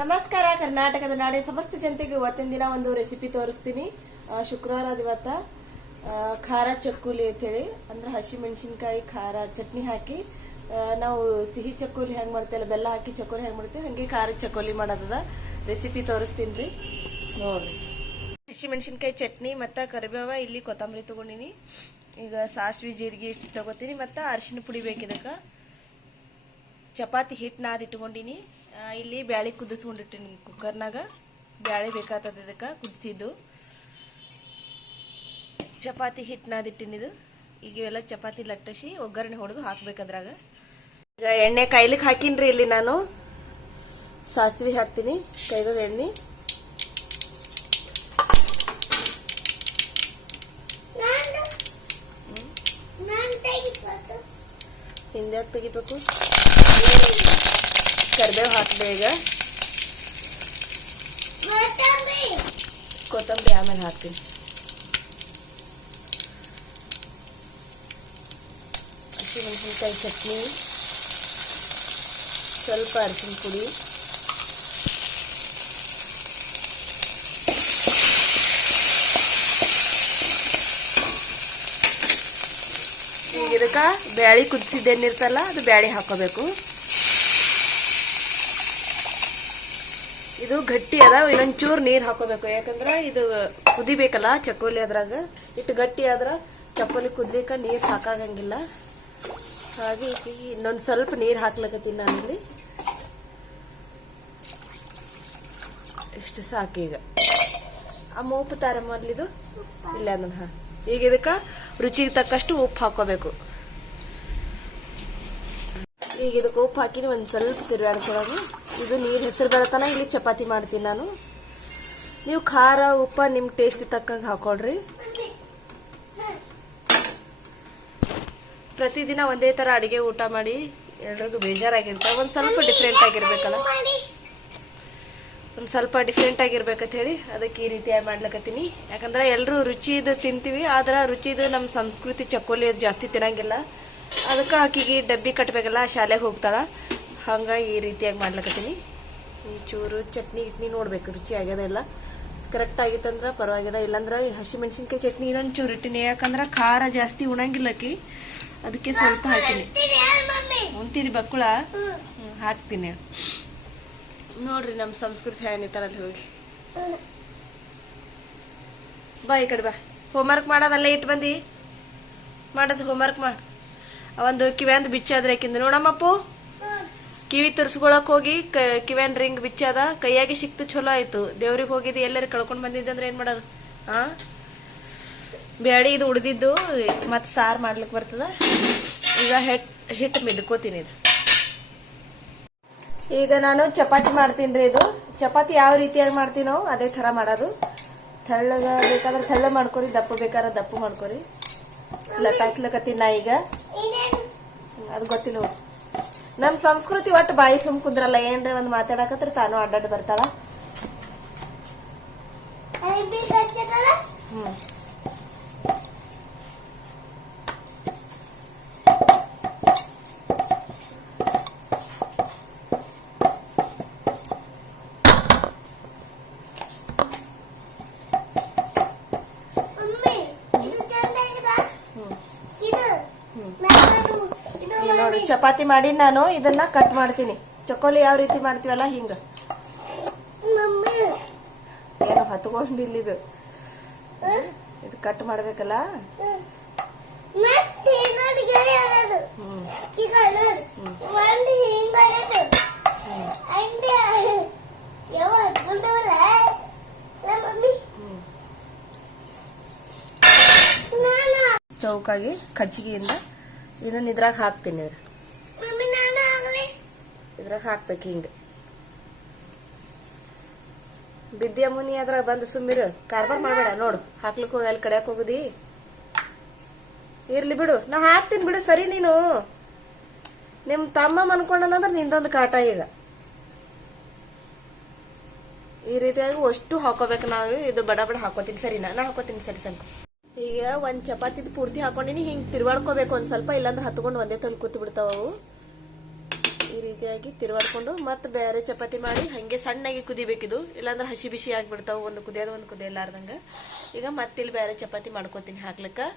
ನಮಸ್ಕಾರ ಕರ್ನಾಟಕದ ನಾಡಿನ ಸಮಸ್ತ ಜನತೆಗೆ ಇವತ್ತಿನ ದಿನ ಒಂದು ರೆಸಿಪಿ ತೋರಿಸ್ತೀನಿ. ಶುಕ್ರವಾರ ಇವತ್ತ ಖಾರ ಚಕ್ಕುಲಿ ಅಂತೇಳಿ. ಅಂದ್ರೆ ಹಸಿ ಮೆಣಸಿನ್ಕಾಯಿ ಖಾರ ಚಟ್ನಿ ಹಾಕಿ ನಾವು ಸಿಹಿ ಚಕ್ಕುಲಿ ಹೆಂಗ್ ಮಾಡ್ತೇವೆ ಬೆಲ್ಲ ಹಾಕಿ ಚಕ್ಕುಲಿ ಹೆಂಗ್ ಮಾಡ್ತೇವೆ ಹಂಗೆ ಖಾರ ಚಕ್ಕುಲಿ ಮಾಡೋದದ ರೆಸಿಪಿ ತೋರಿಸ್ತೀನಿ. ರೀ ನೋಡ್ರಿ. ಹಸಿ ಮೆಣಸಿನ್ಕಾಯಿ ಚಟ್ನಿ ಮತ್ತು ಕರಿಬೇವ ಇಲ್ಲಿ ಕೊತ್ತಂಬರಿ ತಗೊಂಡಿನಿ. ಈಗ ಸಾಸಿವೆ ಜೀರಿಗೆ ಹಿಟ್ಟು ತಗೋತೀನಿ ಮತ್ತು ಅರಿಶಿನ ಪುಡಿ ಬೇಕು ಇದಕ್ಕೆ ಚಪಾತಿ ಹಿಟ್ಟು ನಾದ್ ಇಟ್ಕೊಂಡಿನಿ. ಆ, ಇಲ್ಲಿ ಬ್ಯಾಳಿ ಕುದಿಸ್ಕೊಂಡಿಟ್ಟಿನಿ ಕುಕ್ಕರ್ನಾಗ ಬ್ಯಾಳಿ ಬೇಕಾಗ್ತದೆ ಇದಕ್ಕೆ ಕುದಿಸಿದ್ದು. ಚಪಾತಿ ಹಿಟ್ಟನಾದಿಟ್ಟಿನಿದು ಈಗ ಇವೆಲ್ಲ ಚಪಾತಿ ಲಟ್ಟಸಿ ಒಗ್ಗರಣೆ ಹೊಡೆದು ಹಾಕ್ಬೇಕದ್ರಾಗ. ಈಗ ಎಣ್ಣೆ ಕೈಲಿಕ್ಕೆ ಹಾಕಿನ್ರಿ ಇಲ್ಲಿ ನಾನು. ಸಾಸಿವೆ ಹಾಕ್ತೀನಿ ಕೈಗದ ಎಣ್ಣೆ. ಹಿಂದೆ ತೆಗಿಬೇಕು? ಕರಿಬೇವು ಹಾಕಿದೆ ಈಗ ಕೊತ್ತಂಬರಿ ಆಮೇಲೆ ಹಾಕ್ತೀನಿ ಹಸಿಮೆಣಸಿನ್ಕಾಯಿ ಚಟ್ನಿ ಸ್ವಲ್ಪ ಅರಿಶಿನ ಪುಡಿ ಈಗ ಇದಕ್ಕೆ ಬ್ಯಾಳಿ ಕುದಿಸಿದ್ದೇನಿರ್ತಲ್ಲ ಅದು ಬ್ಯಾಳಿ ಹಾಕೋಬೇಕು ಇದು ಗಟ್ಟಿ ಅದ ಇನ್ನೊಂದು ಚೂರು ನೀರು ಹಾಕೋಬೇಕು. ಯಾಕಂದ್ರೆ ಇದು ಕುದಿಬೇಕಲ್ಲ ಚಕೋಲಿ ಅದ್ರಾಗ. ಇಟ್ಟು ಗಟ್ಟಿ ಆದ್ರೆ ಚಪ್ಪಲಿ ಕುದ್ಲಿಕ್ಕೆ ನೀರು ಸಾಕಾಗಂಗಿಲ್ಲ. ಹಾಗೆ ಇನ್ನೊಂದು ಸ್ವಲ್ಪ ನೀರು ಹಾಕ್ಲಕತ್ತೀನಿ ನಾನಿಲ್ಲಿ. ಇಷ್ಟು ಸಾಕು ಈಗ. ಆ ಮೋಪು ತಾರ ಮೊದ್ಲಿದು? ಇಲ್ಲ ಅದನ್ನ ಹಾ. ಈಗ ಇದಕ್ಕೆ ರುಚಿಗೆ ತಕ್ಕಷ್ಟು ಉಪ್ಪು ಹಾಕೋಬೇಕು. ಈಗ ಇದಕ್ಕೆ ಉಪ್ಪು ಹಾಕಿ ಒಂದು ಸ್ವಲ್ಪ ತಿರುಗಾಡ್ಕೊಳ್ಳೋದು ಇದು ನೀರು ಹೆಸರು ಬರತನ ಇಲ್ಲಿ ಚಪಾತಿ ಮಾಡ್ತೀನಿ ನಾನು. ನೀವು ಖಾರ, ಉಪ್ಪ ನಿಮ್ಮ ಟೇಸ್ಟ್ ತಕ್ಕಂಗೆ ಹಾಕೊಳ್ರಿ. ಪ್ರತಿದಿನ ಒಂದೇ ಥರ ಅಡುಗೆ ಊಟ ಮಾಡಿ ಎಲ್ರಿಗೂ ಬೇಜಾರಾಗಿರ್ತ ಒಂದು ಸ್ವಲ್ಪ ಡಿಫ್ರೆಂಟ್ ಆಗಿರ್ಬೇಕಲ್ಲ. ಒಂದು ಸ್ವಲ್ಪ ಡಿಫ್ರೆಂಟ್ ಆಗಿರ್ಬೇಕಂತ ಹೇಳಿ ಅದಕ್ಕೆ ಈ ರೀತಿಯಾಗಿ ಮಾಡ್ಲಕತ್ತೀನಿ. ಯಾಕಂದ್ರೆ ಎಲ್ಲರೂ ರುಚಿದು ತಿಂತೀವಿ, ಆದ್ರೆ ರುಚಿದು ನಮ್ಮ ಸಂಸ್ಕೃತಿ ಚಕ್ಕೋಲಿ ಅದು ಜಾಸ್ತಿ ತಿನ್ನಂಗಿಲ್ಲ. ಅದಕ್ಕೆ ಆಕಿಗೆ ಡಬ್ಬಿ ಕಟ್ಟಬೇಕಲ್ಲ ಶಾಲೆಗೆ ಹೋಗ್ತಾಳ. ಹಂಗಾಗಿ ಈ ರೀತಿಯಾಗಿ ಮಾಡ್ಲಕತ್ತೀನಿ. ಈ ಚೂರು ಚಟ್ನಿ ಗಿಟ್ನಿ ನೋಡ್ಬೇಕು, ರುಚಿ ಆಗ್ಯದ ಎಲ್ಲ. ಕರೆಕ್ಟ್ ಆಗಿತ್ತಂದ್ರೆ ಪರವಾಗಿಲ್ಲ, ಇಲ್ಲಾಂದ್ರೆ ಈ ಹಸಿ ಮೆಣಸಿನ್ಕಾಯಿ ಚಟ್ನಿ ಇನ್ನೊಂದು ಚೂರು ಇಟ್ಟಿನಿ. ಯಾಕಂದ್ರೆ ಖಾರ ಜಾಸ್ತಿ ಉಣಂಗಿಲ್ಲಕಿ. ಅದಕ್ಕೆ ಸ್ವಲ್ಪ ಹಾಕಿನಿ. ಉಣ್ತೀನಿ ಬಕ್ಕುಳ? ಹಾಕ್ತೀನಿ. ನೋಡ್ರಿ ನಮ್ಮ ಸಂಸ್ಕೃತಿ ಏನಿತ್ತಾರಲ್ಲಿ ಹೋಗಿ. ಬಾ ಈ ಕಡೆ ಬಾ. ಹೋಮ್ವರ್ಕ್ ಮಾಡೋದಲ್ಲೇ ಇಟ್ಟು ಬಂದು? ಮಾಡೋದು ಹೋಮ್ವರ್ಕ್ ಮಾಡಿ. ಒಂದು ಕಿವ್ಯಾಂದು ಬಿಚ್ಚಾದ್ರೆ ಯಾಕಿಂದ ನೋಡಮ್ಮಪ್ಪು. ಕಿವಿ ತರ್ಸ್ಕೊಳಕ್ ಹೋಗಿ ಕ ಕಿವ್ಯಾನ್ ರಿಂಗ್ ಬಿಚ್ಚದ ಕೈಯಾಗಿ ಸಿಕ್ತು ಚಲೋ ಆಯ್ತು. ದೇವ್ರಿಗೆ ಹೋಗಿದ್ದು ಎಲ್ಲರೂ ಕಳ್ಕೊಂಡು ಬಂದಿದ್ದೆ ಅಂದ್ರೆ ಏನು ಮಾಡೋದು? ಆ? ಬ್ಯಾಡಿ ಇದು ಉಡ್ದಿದ್ದು, ಮತ್ತೆ ಸಾರು ಮಾಡ್ಲಿಕ್ಕೆ ಬರ್ತದ. ಈಗ ಹೆಟ್ ಹಿಟ್ಟು ಮಿದ್ಕೋತೀನಿ ಇದು. ಈಗ ನಾನು ಚಪಾತಿ ಮಾಡ್ತೀನಿ ಇದು. ಚಪಾತಿ ಯಾವ ರೀತಿಯಾಗಿ ಮಾಡ್ತೀನೋ ಅದೇ ಥರ ಮಾಡೋದು. ತೆಳ್ಳಗ ಬೇಕಾದ್ರೆ ತೆಳ್ಳ ಮಾಡ್ಕೊರಿ, ದಪ್ಪ ಬೇಕಾದ್ರೆ ದಪ್ಪ ಮಾಡ್ಕೊರಿ. ಲಟಾಸ್ಲಕತ್ತೀನಿ ನಾ ಈಗ. ಅದು ಗೊತ್ತಿಲ್ಲ ನಮ್ಮ ಸಂಸ್ಕೃತಿ ಒಟ್ಟು ಬಾಯಿ ಸುಮ್ ಕುಂದ್ರಲ್ಲ ಏನ್ರಿ ಒಂದು ಮಾತಾಡಕತ್ರ ತಾನು ಅಡ್ಡಾಡ್ ಬರ್ತಾಳ? ಹ್ಮ್. ನೋಡಿ ಚಪಾತಿ ಮಾಡಿ ನಾನು ಇದನ್ನ ಕಟ್ ಮಾಡ್ತೀನಿ. ಚಕೋಲಿ ಯಾವ ರೀತಿ ಮಾಡ್ತೀವಲ್ಲ ಹಿಂಗ. ಏನೋ ಹತ್ಕೊಂಡಿಲ್ಲ ಇದು ಇದು ಕಟ್ ಮಾಡ್ಬೇಕಲ್ಲ ಚೌಕಾಗಿ ಕಡ್ಚಿಗೆಯಿಂದ ಇದನ್ನ ಇದ್ರಾಗ ಹಾಕ್ತೀನಿ ಇದ್ರ ಇದ್ರಾಗ ಹಾಕ್ಬೇಕು ಹಿಂಗ. ಬಿದ್ದೆ ಮುನಿ ಅದ್ರಾಗ ಬಂದು ಸುಮ್ಮಿರು. ಕಾರ್ಬಾರ್ ಮಾಡಬೇಡ ನೋಡು. ಹಾಕ್ಲಿಕ್ಕೆ ಹೋಗಿ ಅಲ್ಲಿ ಕಡೆಯಕ್ ಹೋಗುದಿ? ಇರ್ಲಿ ಬಿಡು. ನಾ ಹಾಕ್ತೀನಿ ಬಿಡು ಸರಿ ನೀನು. ನಿಮ್ ತಮ್ಮ ಅನ್ಕೊಂಡನಂದ್ರೆ ನಿಂದೊಂದು ಕಾಟ ಈಗ. ಈ ರೀತಿಯಾಗಿ ಅಷ್ಟು ಹಾಕೋಬೇಕು ನಾವು. ಇದು ಬಡ ಬಡ ಹಾಕೋತೀನಿ. ಸರಿನಾ? ನಾ ಹಾಕೋತೀನಿ. ಸರಿ ಸ್ವಲ್ಪ ಈಗ ಒಂದು ಚಪಾತಿ ಪೂರ್ತಿ ಹಾಕೊಂಡಿನಿ, ಹಿಂಗೆ ತಿರ್ವಾಡ್ಕೋಬೇಕು ಒಂದು ಸ್ವಲ್ಪ, ಇಲ್ಲಾಂದ್ರೆ ಹತ್ಕೊಂಡು ಒಂದೇ ತೊಲ್ ಕೂತ್ ಬಿಡ್ತಾವವು ಈ ರೀತಿಯಾಗಿ ತಿರುವಾಡ್ಕೊಂಡು ಮತ್ತೆ ಬೇರೆ ಚಪಾತಿ ಮಾಡಿ, ಹಾಗೆ ಸಣ್ಣಗೆ ಕುದಿಬೇಕಿದು ಇಲ್ಲಾಂದ್ರೆ ಹಸಿ ಬಿಸಿ ಆಗಿಬಿಡ್ತಾವೆ, ಒಂದು ಕುದಿಯೋದು, ಒಂದು ಕುದಿಯಲಾರ್ದಂಗೆ. ಈಗ ಮತ್ತಿಲ್ಲಿ ಬೇರೆ ಚಪಾತಿ ಮಾಡ್ಕೋತೀನಿ ಹಾಕ್ಲಿಕ್ಕೆ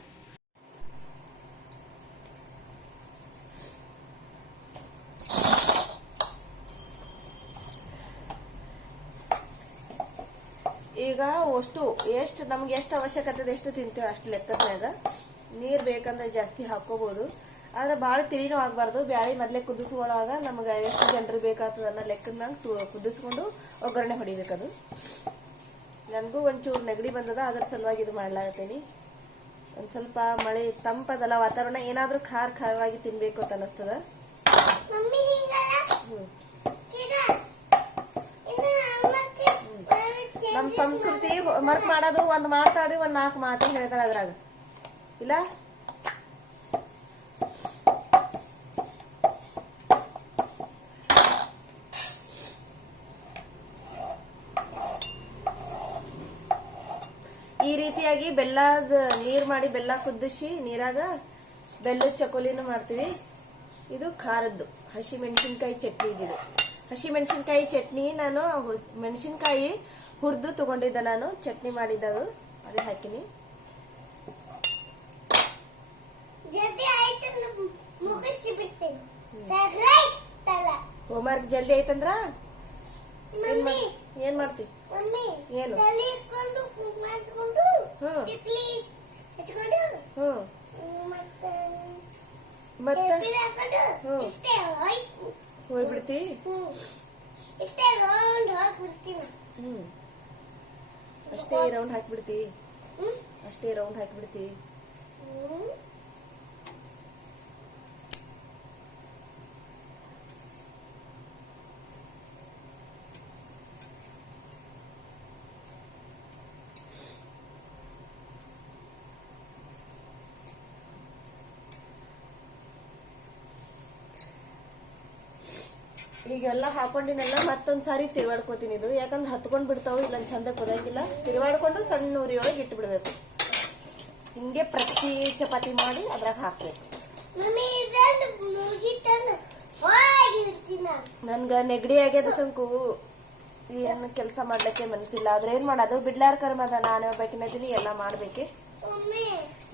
ಈಗ ಅಷ್ಟು ಎಷ್ಟು ನಮ್ಗೆ ಎಷ್ಟು ಅವಶ್ಯಕತೆ ಇದೆ ಎಷ್ಟು ತಿಂತೀವಿ ಅಷ್ಟು ಲೆಕ್ಕದಾಗ ನೀರು ಬೇಕಂದ್ರೆ ಜಾಸ್ತಿ ಹಾಕೋಬಹುದು ಆದ್ರೆ ಭಾಳ ತಿರಿನೂ ಆಗಬಾರ್ದು. ಬ್ಯಾಳಿ ಮೊದಲೇ ಕುದಿಸ್ಕೊಳ್ಳುವಾಗ ನಮ್ಗೆ ಎಷ್ಟು ಜನರು ಬೇಕಾಗ್ತದೆ ಅನ್ನೋ ಲೆಕ್ಕದಾಗ ಕುದಿಸ್ಕೊಂಡು ಒಗ್ಗರಣೆ ಹೊಡಿಬೇಕದು. ನನಗೂ ಒಂಚೂರು ನೆಗಡಿ ಬಂದದ ಅದ್ರ ಸಲುವಾಗಿ ಇದು ಮಾಡ್ಲಾಗತ್ತೀನಿ ಒಂದು ಸ್ವಲ್ಪ ಮಳೆ ತಂಪದಲ್ಲ ವಾತಾವರಣ ಏನಾದರೂ ಖಾರ ಖಾರವಾಗಿ ತಿನ್ಬೇಕು ಅಂತ ಮತ್ತೆ ನಮ್ಮ ಸಂಸ್ಕೃತಿ ಮರ್ಕ್ ಮಾಡೋದು ಒಂದು ಮಾಡ್ತಾಳ್ರಿ ಒಂದು ನಾಲ್ಕು ಮಾತು ಹೇಳ್ತಾಳೆ ಅದ್ರಾಗ. ಇಲ್ಲ? ಈ ರೀತಿಯಾಗಿ ಬೆಲ್ಲದ ನೀರು ಮಾಡಿ ಬೆಲ್ಲ ಕುದಿಸಿ ನೀರಾಗ ಬೆಲ್ಲದ ಚಕೋಲಿನೂ ಮಾಡ್ತೀವಿ. ಇದು ಖಾರದ್ದು. ಹಸಿ ಮೆಣಸಿನ್ಕಾಯಿ ಚಟ್ನಿ ಇದಿದು ಹಸಿ ಮೆಣಸಿನ್ಕಾಯಿ ಚಟ್ನಿ ನಾನು ಮೆಣಸಿನ್ಕಾಯಿ ಹುರಿದು ತಗೊಂಡಿದ್ದೆ ನಾನು ಚಟ್ನಿ ಮಾಡಿದ್ದದು. ಅದೇ ಹಾಕಿನಿ. ಸರೈತಲ್ಲ ಹೋಮ್ವರ್ಕ್ ಜಲ್ದಿ ಐತಂದ್ರ ಏನ್ ಮಾಡ್ತಿ? ಏನು? ಹ್ಮ್. ಹ್ಮ್. ಮತ್ತೆ ಹ್ಮ್. ಹೋಗ್ಬಿಡ್ತಿ? ಹ್ಮ್. ಇಷ್ಟೇ ರೌಂಡ್ ಹಾಕ್ಬಿಡ್ತೀನಿ ಹ್ಮ್ ಅಷ್ಟೇ ರೌಂಡ್ ಹಾಕಿಬಿಡ್ತಿ. ಅಷ್ಟೇ ರೌಂಡ್ ಹಾಕ್ಬಿಡ್ತಿ. ಈಗೆಲ್ಲ ಹಾಕೊಂಡಿನೆಲ್ಲ ಮತ್ತೊಂದು ಸಾರಿ ತಿರುವಾಡ್ಕೋತೀನಿ ಇದು. ಯಾಕಂದ್ರೆ ಹತ್ಕೊಂಡು ಬಿಡ್ತಾವು ಇಲ್ಲ ಚಂದ ಕುದಂಗಿಲ್ಲ ತಿರುವಾಡ್ಕೊಂಡು ಸಣ್ಣ ಉರಿಯೊಳಗೆ ಇಟ್ಟು ಬಿಡ್ಬೇಕು ಹಿಂಗೆ ಪ್ರತಿ ಚಪಾತಿ ಮಾಡಿ ಅದ್ರಾಗ ಹಾಕ್ಬೇಕು. ನನ್ಗೆ ನೆಗಡಿ ಆಗ್ಯದ ಸಂಕು ಏನು ಕೆಲಸ ಮಾಡ್ಲಿಕ್ಕೆ ಮನಸ್ಸಿಲ್ಲ ಆದ್ರೆ ಏನ್ ಮಾಡೋದು ಬಿಡ್ಲಾರ ಕರ್ಮದ ನಾನು ಒಬ್ಬಾಕಿನದೀನಿ ಎಲ್ಲ ಮಾಡ್ಬೇಕೆ.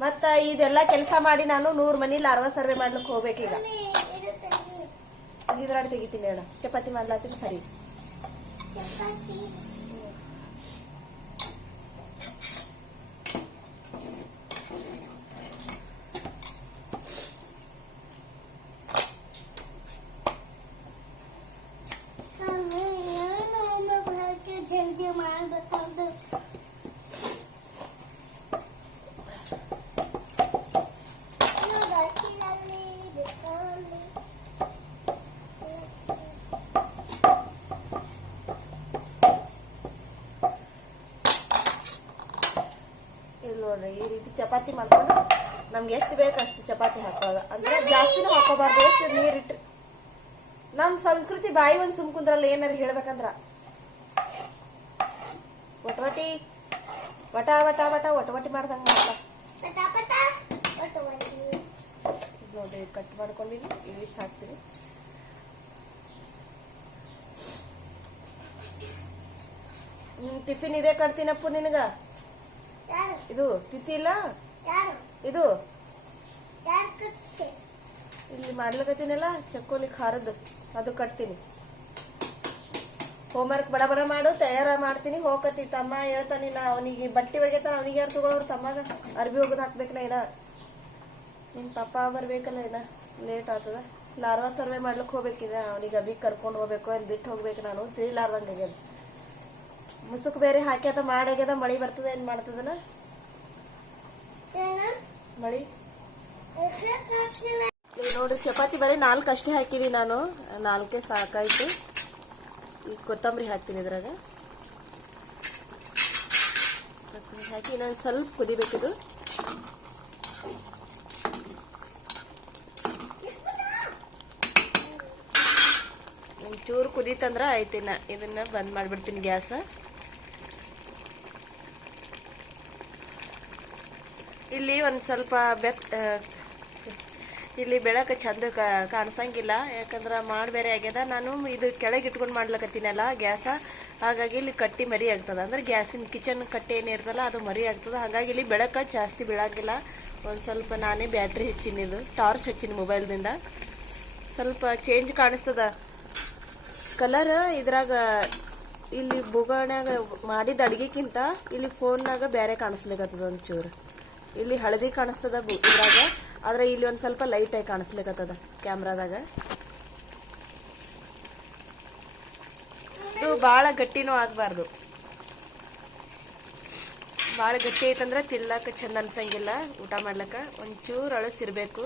ಮತ್ತ ಇದೆಲ್ಲ ಕೆಲಸ ಮಾಡಿ ನಾನು ನೂರ್ ಮನೇಲಿ ಅರವತ್ ಸರ್ವೆ ಮಾಡ್ಲಿಕ್ಕೆ ಹೋಗ್ಬೇಕೀಗ. ಇದ್ರಾಡ್ ತೆಗಿತೀನಿ ಹೇಳ ಚಪಾತಿ ಮಾಡ್ಲಾತೀನಿ ಸರಿ ಚಪಾತಿ ಮಮ್ಮಿ ನಾನು ಅಮ್ಮ ಬರೋಕ್ಕೆ ಜಲ್ದಿ ಮಾಡ್ಬೇಕಂದ್ರೆ ನೋಡಿ, ಅಕ್ಕಿನಲ್ಲಿ ಬೇಕಾದ್ರೆ ಇಲ್ಲಿ ನೋಡ್ರಿ ಈ ರೀತಿ ಚಪಾತಿ ಮಾಡ್ಕೊಂಡು ನಮ್ಗೆ ಎಷ್ಟು ಬೇಕು ಅಷ್ಟು ಚಪಾತಿ ಹಾಕೋದು ಅಂದ್ರೆ ಜಾಸ್ತಿನೂ ಹಾಕೋಬಾರ್ದು ಎಷ್ಟು ನೀರಿಟ್ಟು ನಮ್ ಸಂಸ್ಕೃತಿ ಬಾಯಿ ಒಂದು ಸುಮ್ ಕುಂದ್ರಲ್ಲ ಏನಾರು ಹೇಳ್ಬೇಕಂದ್ರ? ಒಟವಟಿ ವಟ ವಟ ವಟ ಒಟವಟಿ ಮಾಡ್ದಂಗ ನೋಡ್ರಿ ಕಟ್ ಮಾಡ್ಕೊಂಡಿನಿ ಇಳಿಸ್ ಹಾಕ್ತೀನಿ. ಹ್ಮ್ ಟಿಫಿನ್ ಇದೇ ಕಟ್ತೀನಪ್ಪ ನಿನಗ? ಇದು ತಿಥಿ ಇಲ್ಲ? ಯಾರು? ಇದು? ಇಲ್ಲಿ ಮಾಡ್ಲಕತ್ತೀನಲ್ಲ ಚಕ್ಕೋಲಿ ಖಾರದ್ದು ಅದು ಕಟ್ತೀನಿ. ಹೋಮ್ವರ್ಕ್ ಬಡ ಬಡ ಮಾಡು ತಯಾರ ಮಾಡ್ತೀನಿ ಹೋಗತಿ ತಮ್ಮ ಹೇಳ್ತಾನಿಲ್ಲ ಅವನಿಗೆ ಬಟ್ಟೆ ಒಗೆತಾನ ಅವನಿಗೆ ಯಾರು ತಗೊಳೋರು? ತಮ್ಮಾಗ. ಅರ್ಬಿ ಒಗದು ಹಾಕ್ಬೇಕಲ್ಲ ಏನ ನಿನ್ ಪಾಪ ಬರ್ಬೇಕಲ್ಲ ಏನ ಲೇಟ್ ಆಗ್ತದ ಲಾರ್ವಾ ಸರ್ವೆ ಮಾಡ್ಲಿಕ್ಕೆ ಹೋಗ್ಬೇಕಿದೆ. ಅವನಿಗೆ ಅಭಿ ಕರ್ಕೊಂಡು ಹೋಗ್ಬೇಕು ಅಲ್ಲಿ ಬಿಟ್ಟು ಹೋಗ್ಬೇಕು ನಾನು. ತಿಳಿಲಾರ್ದಂಗೆ ಆಗ್ಯದ. ಮುಸುಕ್ ಬೇರೆ ಹಾಕ್ಯದ ಮಾಡಾಗ್ಯದ ಮಳಿ ಬರ್ತದ ಏನ್ ಮಾಡ್ತದನ? ಮಳಿ? ನೋಡ್ರಿ ಚಪಾತಿ ಬರೀ ನಾಲ್ಕು ಅಷ್ಟೇ ಹಾಕಿನಿ ನಾನು. ನಾಲ್ಕೇ ಸಾಕಾಯ್ತು. ಈಗ ಕೊತ್ತಂಬರಿ ಹಾಕ್ತೀನಿ ಇದ್ರಾಗ. ಕೊತ್ತಂಬರಿ ಹಾಕಿ ನಾನು ಸ್ವಲ್ಪ ಕುದಿಬೇಕಿದು ಒಂಚೂರು ಕುದೀತಂದ್ರ ಆಯ್ತಿನ ಇದನ್ನ ಬಂದ್ ಮಾಡ್ಬಿಡ್ತೀನಿ ಗ್ಯಾಸ್. ಇಲ್ಲಿ ಒಂದು ಸ್ವಲ್ಪ ಬೆತ್ ಇಲ್ಲಿ ಬೆಳಕ ಚಂದ ಕಾಣಿಸಂಗಿಲ್ಲ. ಯಾಕಂದ್ರೆ ಮಾಡಿ ಬೇರೆ ಆಗ್ಯದ. ನಾನು ಇದು ಕೆಳಗೆ ಇಟ್ಕೊಂಡು ಮಾಡ್ಲಕತ್ತೀನಲ್ಲ ಗ್ಯಾಸ. ಹಾಗಾಗಿ ಇಲ್ಲಿ ಕಟ್ಟಿ ಮರಿ ಆಗ್ತದ. ಅಂದ್ರೆ ಗ್ಯಾಸಿನ ಕಿಚನ್ ಕಟ್ಟಿ ಏನಿರ್ತಲ್ಲ ಅದು ಮರಿ ಆಗ್ತದ. ಹಾಗಾಗಿ ಇಲ್ಲಿ ಬೆಳಕ ಜಾಸ್ತಿ ಬೀಳಂಗಿಲ್ಲ. ಒಂದು ಸ್ವಲ್ಪ ನಾನೇ ಬ್ಯಾಟ್ರಿ ಹಚ್ಚಿನಿದು ಟಾರ್ಚ್ ಹಚ್ಚಿನ ಮೊಬೈಲ್ದಿಂದ. ಸ್ವಲ್ಪ ಚೇಂಜ್ ಕಾಣಿಸ್ತದ. ಕಲರ್ ಇದ್ರಾಗ ಇಲ್ಲಿ ಬುಗಾಣ್ಯಾಗ ಮಾಡಿದ ಅಡುಗೆಕ್ಕಿಂತ ಇಲ್ಲಿ ಫೋನ್ನಾಗ ಬೇರೆ ಕಾಣಿಸ್ಲಿಕ್ಕತ್ತದ ಒಂಚೂರು. ಇಲ್ಲಿ ಹಳದಿ ಕಾಣಿಸ್ತದ ಇದ್ರಾಗ, ಆದ್ರೆ ಇಲ್ಲಿ ಒಂದ್ ಸ್ವಲ್ಪ ಲೈಟ್ ಆಗಿ ಕಾಣಿಸ್ಲಿಕ್ಕತ್ತದ ಕ್ಯಾಮ್ರಾದಾಗ ಇದು ಭಾಳ ಗಟ್ಟಿನೂ ಆಗಬಾರ್ದು. ಭಾಳ ಗಟ್ಟಿ ಐತಂದ್ರೆ ತಿನ್ಲಕ್ಕ ಚಂದ ಅನ್ಸಂಗಿಲ್ಲ, ಊಟ ಮಾಡ್ಲಕ್ಕ. ಒಂಚೂರು ಅಳಸಿರ್ಬೇಕು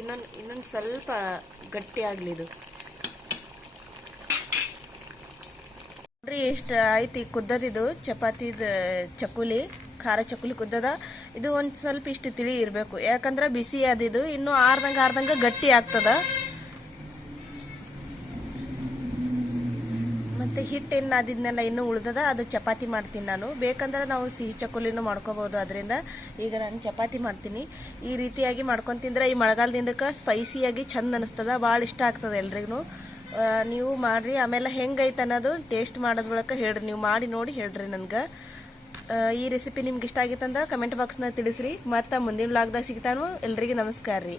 ಇನ್ನೊಂದು ಇನ್ನೊಂದು ಸ್ವಲ್ಪ ಗಟ್ಟಿ ಆಗ್ಲಿ ಇದು. ನೋಡ್ರಿ, ಇಷ್ಟ ಐತಿ ಕುದ್ದದಿದು ಚಪಾತಿದ, ಚಕ್ಕುಲಿ. ಖಾರ ಚಕ್ಕುಲಿ ಕುದ್ದದ, ಇದು ಒಂದು ಸ್ವಲ್ಪ ಇಷ್ಟು ತಿಳಿ ಇರಬೇಕು. ಯಾಕಂದ್ರೆ ಬಿಸಿ ಅದಿದು ಇನ್ನು ಆರ್ದಂಗ ಆರ್ದಂಗ ಗಟ್ಟಿ ಆಗ್ತದ. ಮತ್ತೆ ಹಿಟ್ಟು ಏನು ಅದಿದ್ನೆಲ್ಲ ಇನ್ನೂ ಉಳ್ದದ, ಅದು ಚಪಾತಿ ಮಾಡ್ತೀನಿ ನಾನು. ಬೇಕಂದ್ರೆ ನಾವು ಸಿಹಿ ಚಕ್ಕುಲಿನೂ ಮಾಡ್ಕೋಬಹುದು ಅದರಿಂದ. ಈಗ ನಾನು ಚಪಾತಿ ಮಾಡ್ತೀನಿ. ಈ ರೀತಿಯಾಗಿ ಮಾಡ್ಕೊಂಡು ತಿಂದ್ರೆ ಈ ಮಳೆಗಾಲದಿಂದಕ್ಕೆ ಸ್ಪೈಸಿಯಾಗಿ ಚಂದ ಅನಿಸ್ತದ, ಭಾಳ ಇಷ್ಟ ಆಗ್ತದೆ ಎಲ್ರಿಗೂ ನೀವು ಮಾಡ್ರಿ. ಆಮೇಲೆ ಹೆಂಗೈತೆ ಅನ್ನೋದು ಟೇಸ್ಟ್ ಮಾಡೋದ್ ಬಳಕ ಹೇಳ್ರಿ. ನೀವು ಮಾಡಿ ನೋಡಿ ಹೇಳ್ರಿ ನನ್ಗೆ. ಈ ರೆಸಿಪಿ ನಿಮ್ಗೆ ಇಷ್ಟ ಆಗಿತ್ತಂದ್ರೆ ಕಮೆಂಟ್ ಬಾಕ್ಸ್ನಾಗ ತಿಳಿಸ್ರಿ. ಮತ್ತೆ ಮುಂದಿನ ಬ್ಲಾಗ್ದಾಗ ಸಿಗ್ತಾನು, ಎಲ್ರಿಗೂ ನಮಸ್ಕಾರ ರೀ.